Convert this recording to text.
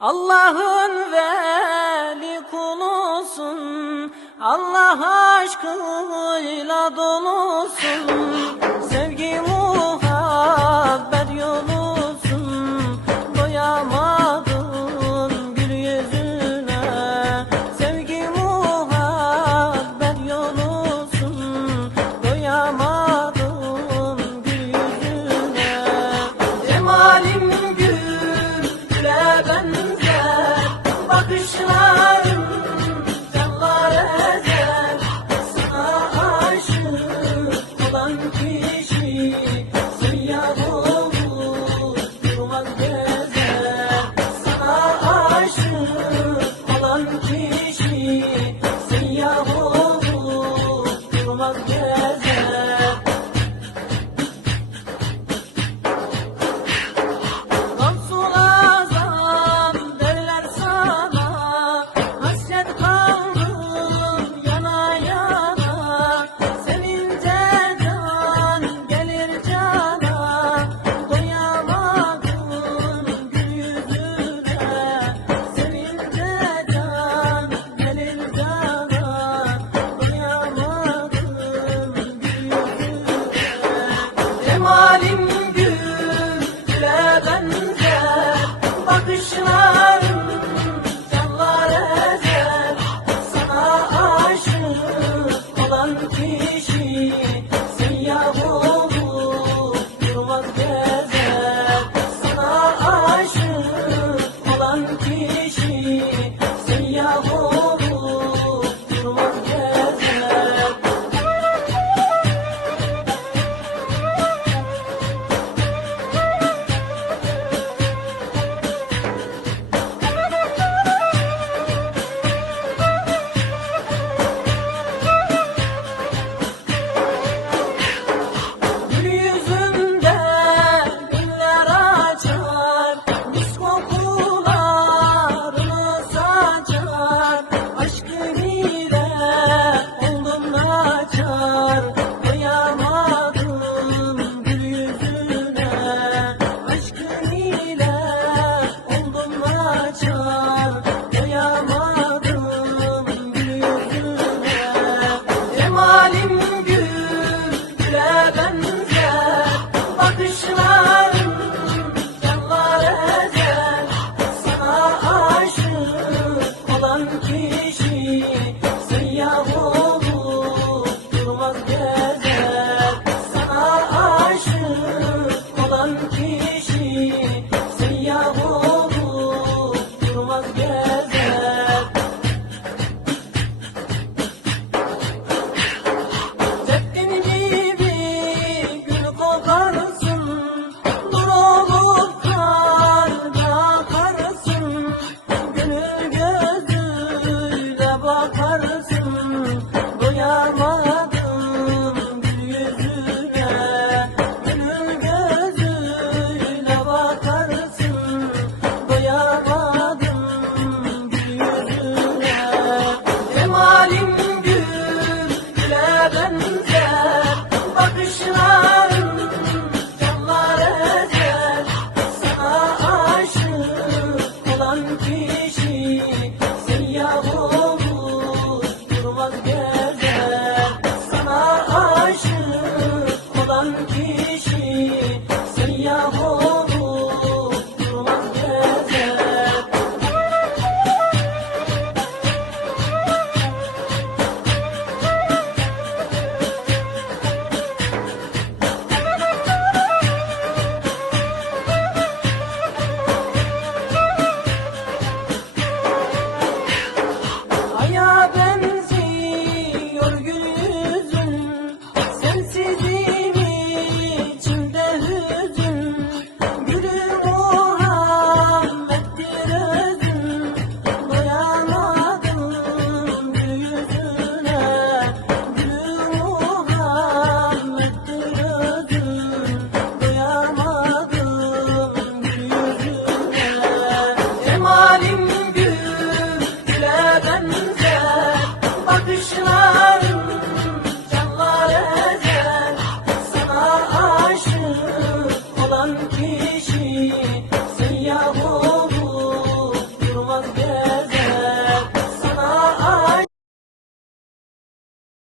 Allah'ın veli kulusun Allah aşkıyla dolusun. Sevgi aşık Bakışların canlar ezer Sana aşık olan kişi Seyyah olur